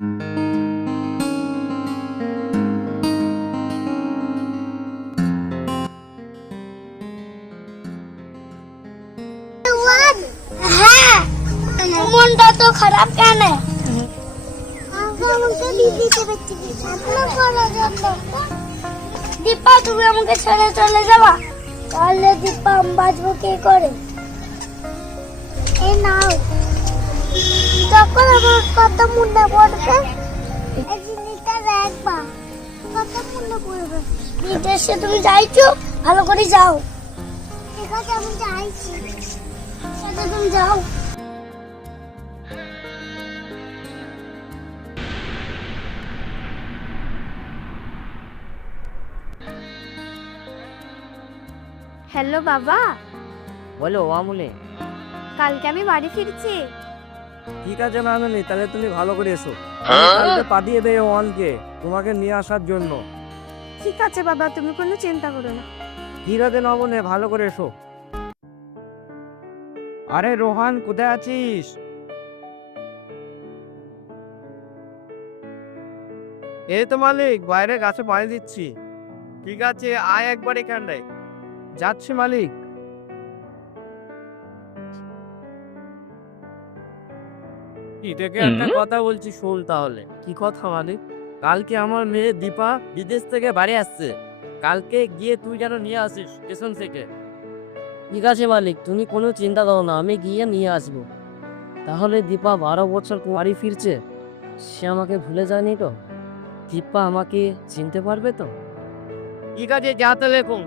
হ্যাঁ, মনটা তো খারাপ কেন? দীপা, তুমি আমাকে ছেড়ে চলে যাবা? তাহলে দীপা আমি বাঁচবো কি করে? এই নাও, যখন আমার কত মনে পড়বে এই জিনিসটা রাখবা, কত মনে পড়বে। বিদেশে তুমি যাইছো, ভালো করে যাও। ঠিক আছে, আমি যাইছি। তুমি যাও। হ্যালো বাবা। বলো আমলে। কালকে আমি বাড়ি ফিরছি। ঠিক আছে মামনি, তাহলে তুমি ভালো করে এসো। কালকে পাঠিয়ে দেয় ওয়ানকে তোমাকে নিয়ে আসার জন্য। ঠিক আছে বাবা, তুমি কোনো চিন্তা করো না। ঠিক আছে নবনে, ভালো করে এসো। আরে রোহান, কোথায় আছিস? এই তো মালিক, বাইরে গাছে পানি দিচ্ছি। ঠিক আছে, আয় একবার এখানটায়। যাচ্ছি মালিক। এটাকে একটা কথা বলছি, শোন তাহলে। কি কথা মালিক? কালকে আমার মেয়ে দীপা বিদেশ থেকে বাড়ি আসছে। কালকে গিয়ে তুই যেন নিয়ে আসিস স্টেশন থেকে। ঠিক আছে মালিক, তুমি কোনো চিন্তা করো না, আমি গিয়ে নিয়ে আসবো। তাহলে দীপা 12 বছর বাড়ি ফিরছে, সে আমাকে ভুলে যায়নি তো? দীপা আমাকে চিনতে পারবে তো? ঠিক আছে, যা তাহলে এখন।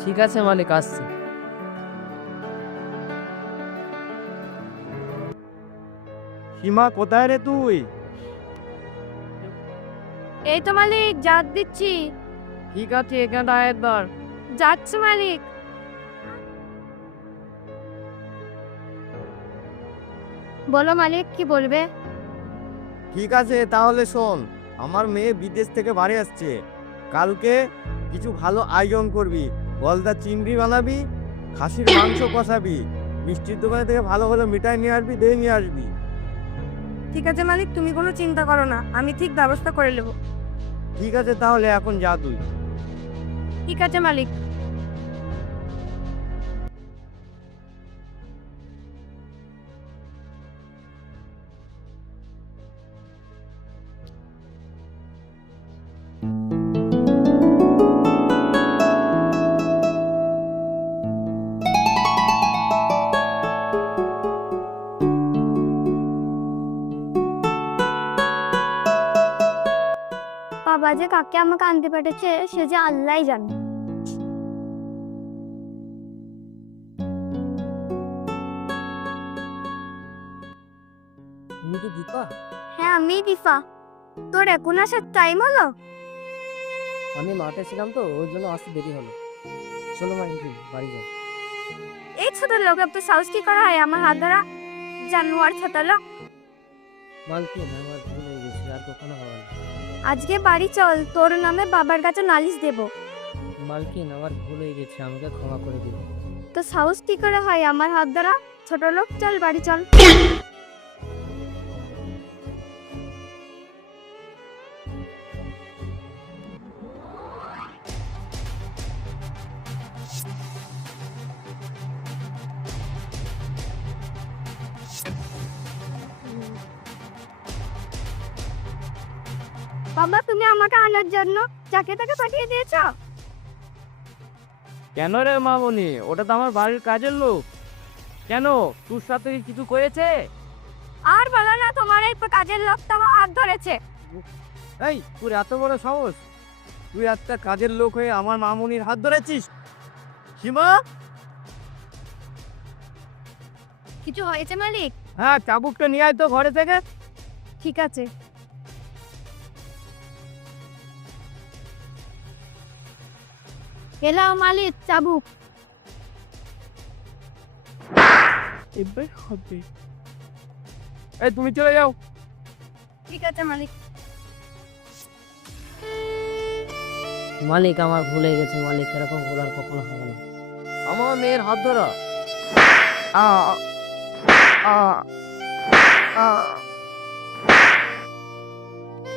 ঠিক আছে মালিক, আসছি। সীমা, কোথায় রে তুই? এই তো মালিক, জাত দিচ্ছি। ঠিক আছে, এখানটা আয় একবার। যাচ্ছি মালিক। বলো মালিক, কি বলবে? ঠিক আছে, তাহলে শোন, আমার মেয়ে বিদেশ থেকে বাড়ি আসছে। কালকে কিছু ভালো আয়োজন করবি। গলদা চিংড়ি বানাবি, খাসির মাংস কষাবি, মিষ্টির দোকান থেকে ভালো ভালো মিঠাই নিয়ে আসবি, দই নিয়ে আসবি। ঠিক আছে মালিক, তুমি কোনো চিন্তা করো না, আমি ঠিক ব্যবস্থা করে নেব। ঠিক আছে, তাহলে এখন যা তুই। ঠিক আছে মালিক। বাবা যে কাকে আমাকে আনতে পেরেছে সে যে আল্লাহই জানে। তুমি কি দীপা? হ্যাঁ, আমি দীপা। তোর এখন আসার টাইম হলো? আমি মাঠে ছিলাম তো, ওর জন্য আসতে দেরি হলো। চলো মা, বাড়ি যাই। এই ছোট লোক, তো সাহস কি করা হয় আমার হাত ধরা? জানোয়ার ছোট লোক। মালকিন, আমার ভুল হয়ে গেছে, আর কখনো হবে না। আজকে বাড়ি চল, তোর নামে বাবার কাছে নালিশ দেব। মালকিন, আমার ভুল হয়ে গেছে, আমাকে ক্ষমা করে দিন। তো সাহস কি করে হয় আমার হাত ধরা? ছোট লোক, চল বাড়ি চল। বাবা, তুমি আমাকে আনার জন্য যাকে তাকে পাঠিয়ে দিয়েছ? কেন রে মামনি, ওটা তো আমার বাড়ির কাজের লোক। কেন, তোর সাথে কি কিছু করেছে? আর বলো না, তোমার এই কাজের লোক তো আমার হাত ধরেছে। এই, তোর এত বড় সাহস! তুই একটা কাজের লোক হয়ে আমার মামনির হাত ধরেছিস? সীমা! কিছু হয়েছে মালিক? হ্যাঁ, চাবুকটা নিয়ে আয় তো ঘরে থেকে। ঠিক আছে। এলাও মালিক, চাবুক। এবার হবে। এই, তুমি চলে যাও। ঠিক আছে মালিক। মালিক, আমার ভুল হয়ে গেছে মালিক, এরকম ভুল আর কখনো হবে না। আমার মেয়ের হাত ধরা। আ আ আ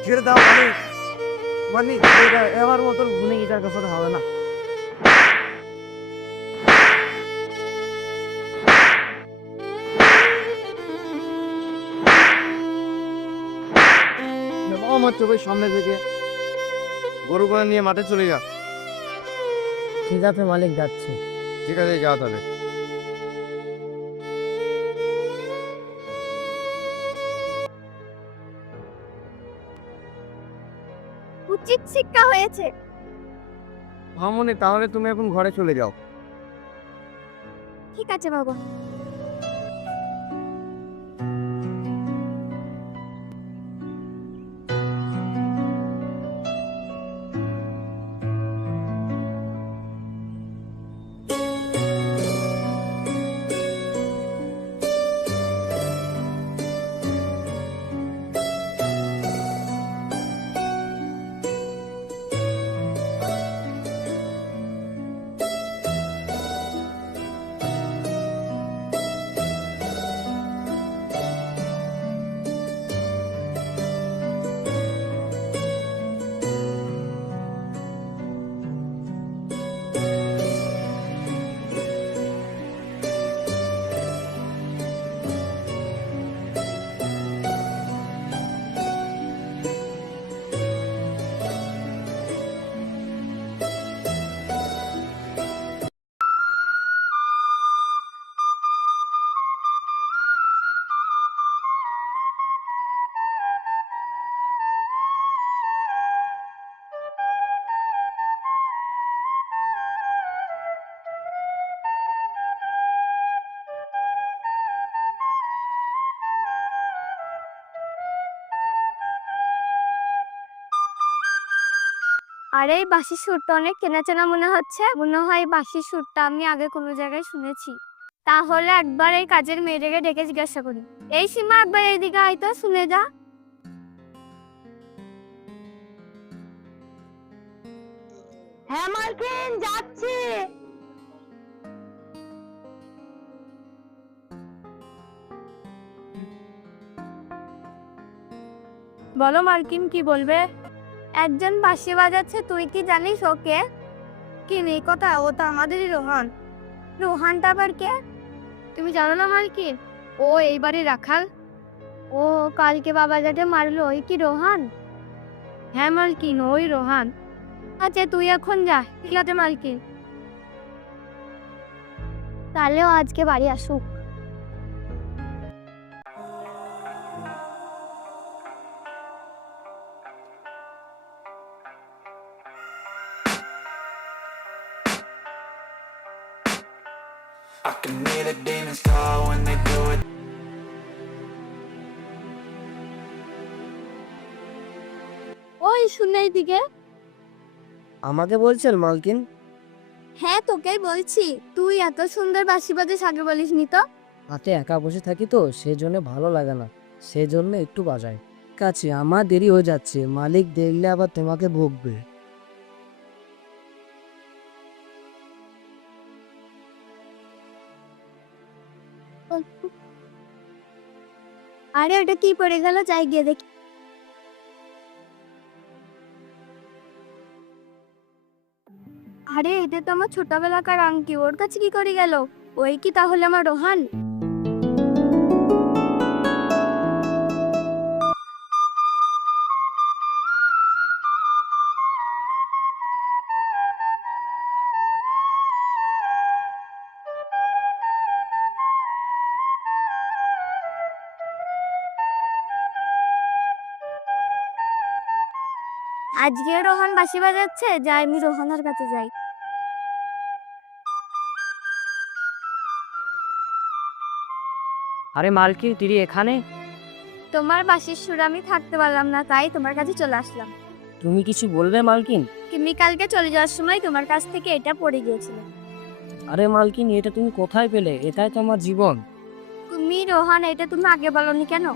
ছেড়ে দাও মালিক। মালিক, এটা এবার মতন ভুলে গিটার কথা হবে না। আমার চোখের সামনে থেকে গরুগুলো নিয়ে মাঠে চলে যা। ঠিক আছে মালিক, যাচ্ছি। ঠিক আছে, যা তাহলে। উচিত শিক্ষা হয়েছে। মামনি, তাহলে তুমি এখন ঘরে চলে যাও। ঠিক আছে বাবা। আরে এই বাঁশির সুরটা অনেক চেনা চেনা মনে হচ্ছে। মনে হয় এই বাঁশির সুরটা আমি আগে কোনো জায়গায় শুনেছি। তাহলে একবার এই কাজের মেয়েটাকে ডেকে জিজ্ঞাসা করি। এই সীমা, একবার এইদিকে আয় তো, শুনে যা। হ্যাঁ মালকিন, যাচ্ছি। বলো মালকিন, কি বলবে? একজন বাঁশি বাজাচ্ছে, তুই কি জানিস ওকে? কি নেই কথা, ও তো আমাদেরই রোহান। রোহানটা আবার কে? তুমি জানো না মালকিন? ও এই বাড়ির রাখাল। ও কালকে বাবা যাকে মারলো, ওই কি রোহান? হ্যাঁ মালকিন, ওই রোহান। আচ্ছা তুই এখন যা। ঠিক আছে মালকিন। তাহলেও আজকে বাড়ি আসুক। I can hear the demons call when they do it. ওই শুনে দিকে। আমাকে বলছেন মালকিন? হ্যাঁ তোকেই বলছি। তুই এত সুন্দর বাঁশি বাজিস, আগে বলিসনি তো। হাতে একা বসে থাকি তো, সেজন্য ভালো লাগে না, সেজন্য একটু বাজাই। কাছে আমার দেরি হয়ে যাচ্ছে, মালিক দেখলে আবার তোমাকে বকবে। আরে ওটা কি পড়ে গেল, যাই গিয়ে দেখি। আরে এটা তো আমার ছোটবেলাকার আংটি, ওর কাছে কি করে গেল? ওই কি তাহলে আমার রোহান? আজকে রোহান বাঁশি বাজাচ্ছে, যাই আমি রোহানের কাছে যাই। আরে মালকিন, তুই এখানে? তোমার বাঁশির সুর আমি থাকতে পারলাম না, তাই তোমার কাছে চলে আসলাম। তুমি কিছু বলবে মালকিন? তুমি কালকে চলে যাওয়ার সময় তোমার কাছ থেকে এটা পড়ে গিয়েছিল। আরে মালকিন, এটা তুমি কোথায় পেলে? এটাই তো আমার জীবন। তুমি রোহান, এটা তুমি আগে বলনি কেন?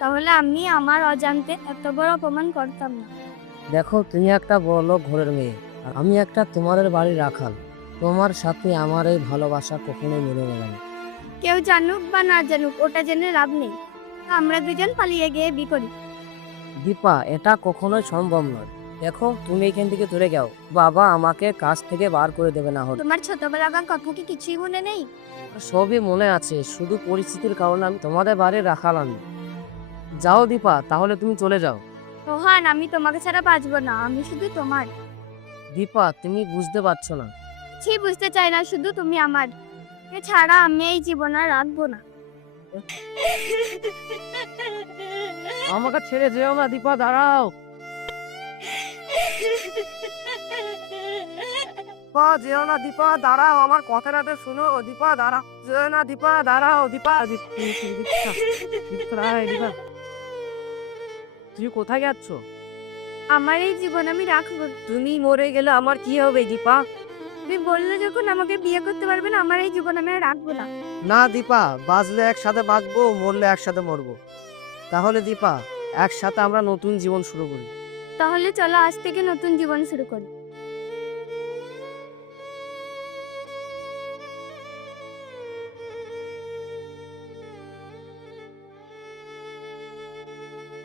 তাহলে আমি আমার অজান্তে এত বড় অপমান করতাম না। দেখো, তুমি একটা বড় ঘরের মেয়ে, আর আমি একটা তোমাদের বাড়ির রাখাল। তোমার সাথে আমার এই ভালোবাসা কখনোই মেনে নেবে না। কেউ জানুক বা না জানুক, ওটা জেনে লাভ নেই। আমরা দুজন পালিয়ে গিয়ে বিয়ে করি। দীপা, এটা কখনোই সম্ভব নয়। দেখো, তুমি এখান থেকে চলে যাও, বাবা আমাকে কাজ থেকে বার করে দেবে না হলে। তোমার ছোটবেলাকার কথা কি কিছুই মনে নেই? সবই মনে আছে, শুধু পরিস্থিতির কারণে আমি তোমাদের বাড়ি রাখালাম। যাও দীপা, তাহলে তুমি চলে যাও। রোহান, আমি তোমাকে ছাড়া বাঁচবো না, আমি শুধু তোমার। দীপা, তুমি বুঝতে পারছো না। বুঝতে চাই না, শুধু তুমি আমার। এছাড়া আমি এই জীবন আর রাখবো না। আমাকে ছেড়ে যেও না দীপা, দাঁড়াও। দীপা যেও না, দীপা দাঁড়াও, আমার কথাটা তো শোনো। দীপা দাঁড়াও, যেও না দীপা, দাঁড়াও। দীপা দীপা, তুই কোথায় যাচ্ছ? আমার এই জীবন আমি রাখবো না। তুমি মরে গেলে আমার কি হবে দীপা? তুমি বললে যখন আমাকে বিয়ে করতে পারবে না, আমার এই জীবন আমি আর রাখবো না। না দীপা, বাঁচলে একসাথে বাঁচবো, মরলে একসাথে মরবো। তাহলে দীপা, একসাথে আমরা নতুন জীবন শুরু করি। তাহলে চলো আজ থেকে নতুন জীবন শুরু করি।